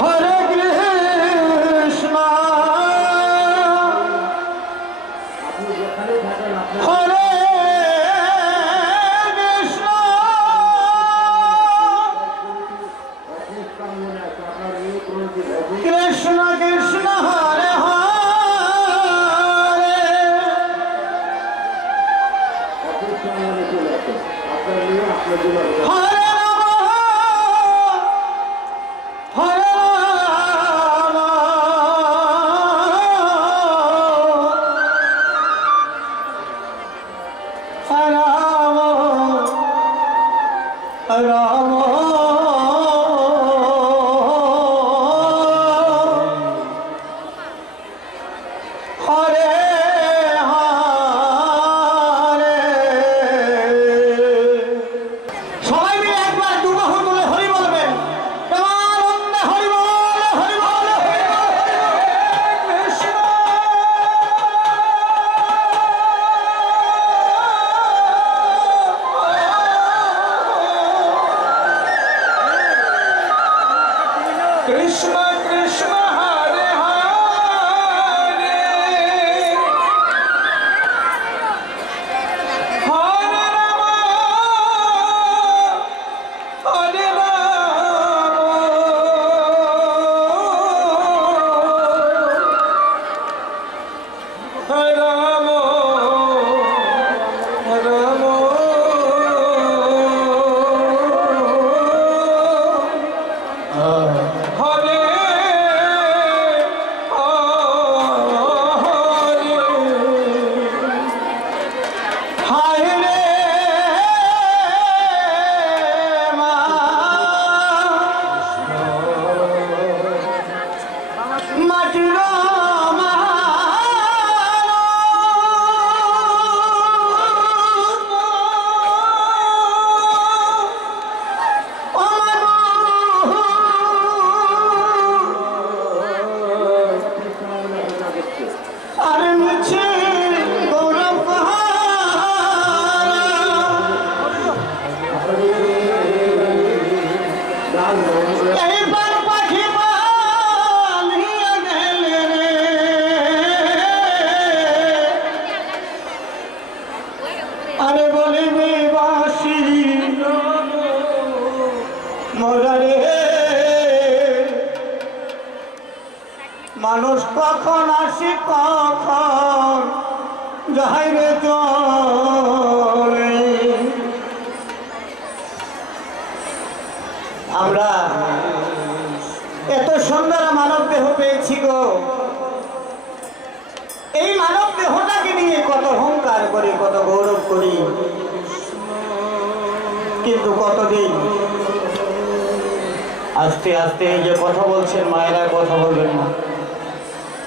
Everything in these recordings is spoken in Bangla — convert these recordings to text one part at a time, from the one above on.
হরে কৃষ্ণ হরে কৃষ্ণ কৃষ্ণ হরে হরে হরে রাম হরে হরে সবাই মিলে একবার দুবাহু তুলে হরি বলবেন প্রেমানন্দে হরি বল হরি বল কৃষ্ণ কৃষ্ণ কৃষ্ণ হরে হরে হরে রাম হরে রাম হরে রাম রাম হরে হায় রে মা মাটির আর নিচে গৌরব এইবার পাখি বানিয়ে গেলে রে আরে বলিবি বাসি মরারে মানুষ কখন আসি কখন যাই রে চলে আমরা এত সুন্দর মানব দেহ পেয়েছি গো এই মানব দেহটাকে নিয়ে কত অহংকার করি কত গৌরব করি কিন্তু কতদিন আস্তে আস্তে এই যে কথা বলছেন মায়েরা কথা বলবেন না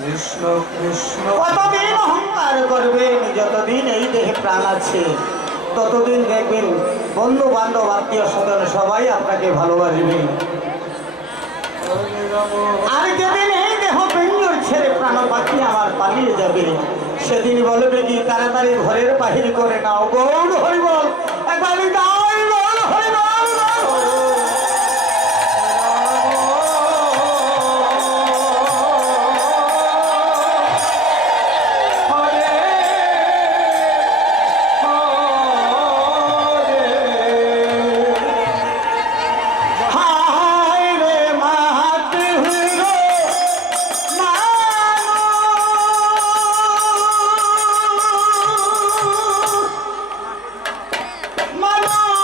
কৃষ্ণ কৃষ্ণ কতদিন অহংকার করবেন যতদিন এই দেহে প্রাণ আছে ততদিন দেখবেন বন্ধু বান্ধব আত্মীয় স্বজন সবাই আপনাকে ভালোবাসবে আর যেদিন এই দেহ পিঞ্জর ছেড়ে প্রাণ পাখি আমার পালিয়ে যাবে সেদিন বলবে কি তাড়াতাড়ি ঘরের বাহির করে নাও গৌর হরিবল একবার গাই গৌর হরিবল Mama!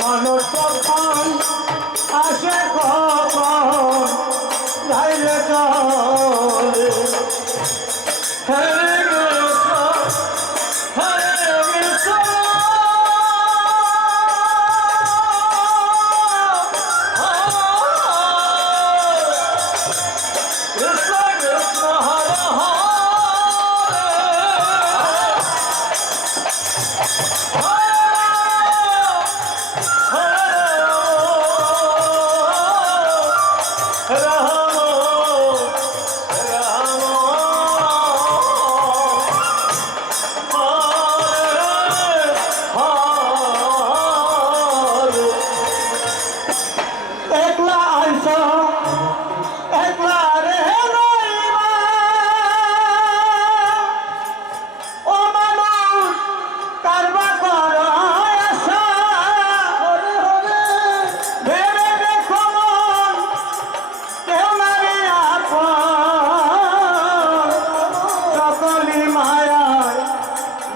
মানুষ কখন আসে কখন যাইলে চলে হরে কৃষ্ণ হরে কৃষ্ণ কৃষ্ণ কৃষ্ণ হরে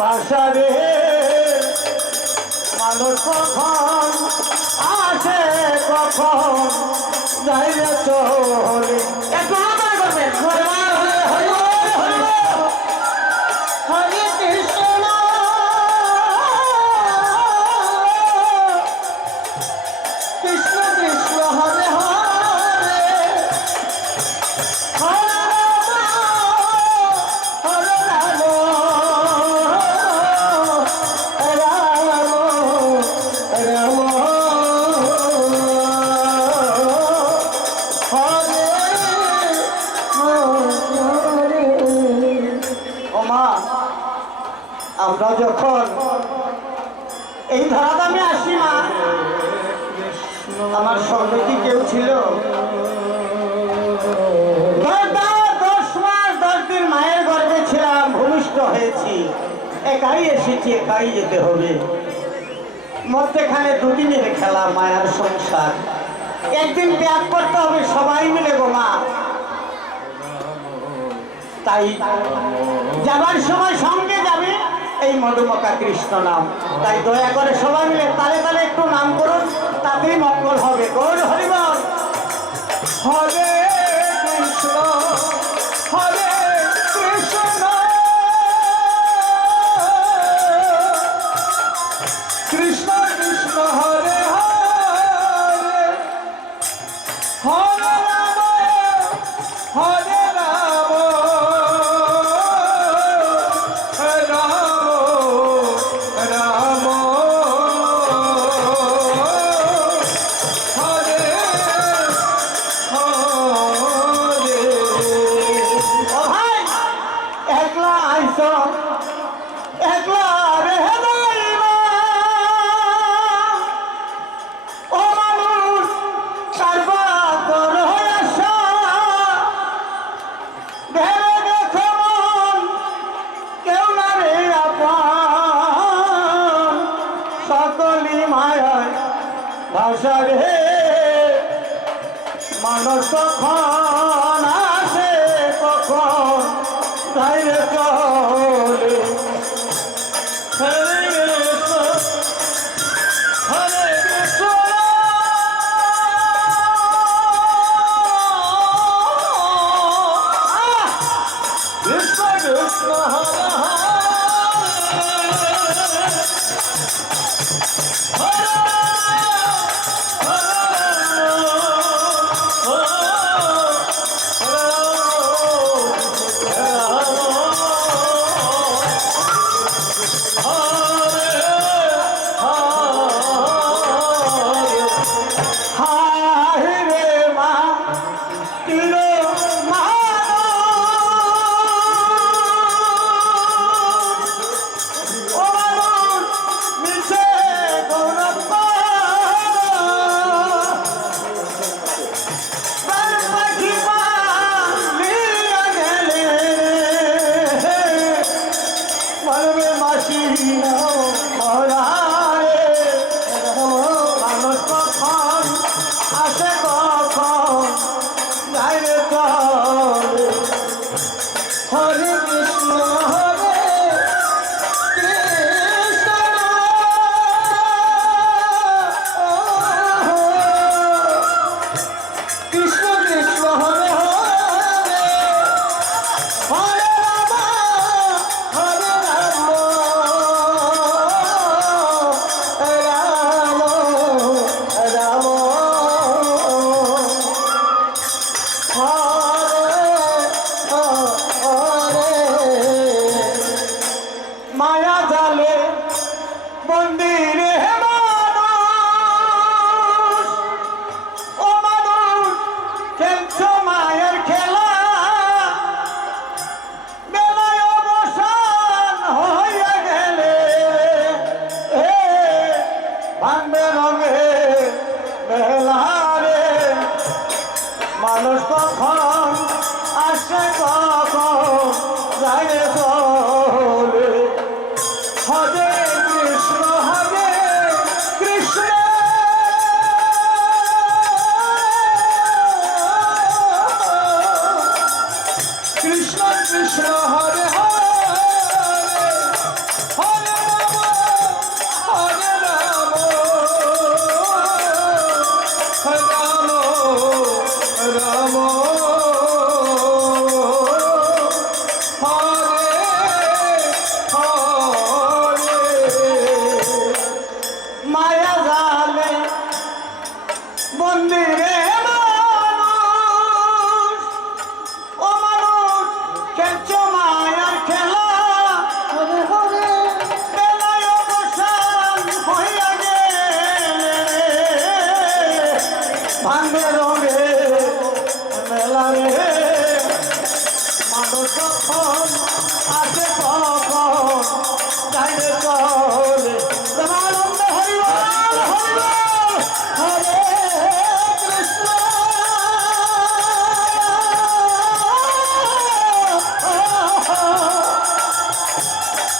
বাসারে মানুষ কখন আসে কখন যাইলে চলে একটু আবার করবেন হরে কৃষ্ণ কৃষ্ণ কৃষ্ণ হরে হরে হরে আমরা যখন এই ধরাধামে আসি মা আমার সঙ্গে কি কেউ ছিল 10 মাস 10 দিন মায়ের গর্ভে ছিলাম ভূমিষ্ঠ হয়েছি একাই এসেছি একাই যেতে হবে মধ্যেখানে দুদিনের খেলা মায়ার সংসার একদিন ত্যাগ করতে হবে সবাই মিলে গো মা তাই যাবার সময় সঙ্গে যাবে এই মধুমকা কৃষ্ণ নাম তাই দয়া করে সবাই মিলে তালে তালে একটু নাম করুন তাতেই মঙ্গল হবে গৌর হরিবল হরে কৃষ্ণ হরে কৃষ্ণ কৃষ্ণ কৃষ্ণ হরে হরে হরে রাম হরে রাম ভাষারে মানুষ কখন আসে কখন যাইলে চলে হরে কৃষ্ণ হরে কৃষ্ণ কৃষ্ণ কৃষ্ণ হরে হরে রঙে মেলারে মানুষ কখন আসে কখন যায় চলে হরে কৃষ্ণ কৃষ্ণ কৃষ্ণ হরে হরে হরে রাম রাম রাম মায়া জালে মন্দিরে মানুষ ও মানুষ খেলছ মায়ার খেলা হরে হরে বেলায় অবসান হইয়া গেলে ভাঙে রঙে মেলা রে মানুষ কখন আসে কখন যাইবে চলে প্রেমানন্দ হরিবল হরিবল হরে কৃষ্ণ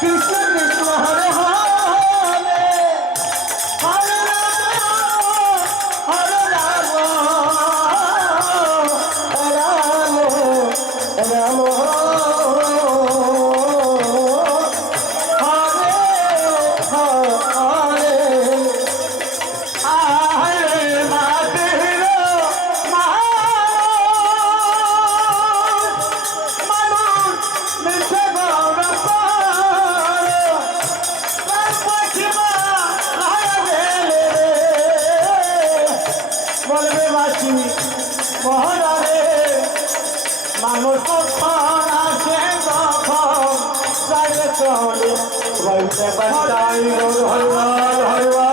কৃষ্ণ কৃষ্ণ হরে হরে হরে রাম রাম রাম বলবে বাসি মহরে মানুষ কখন আসে কখন যায় চলে হরিবল হরিবল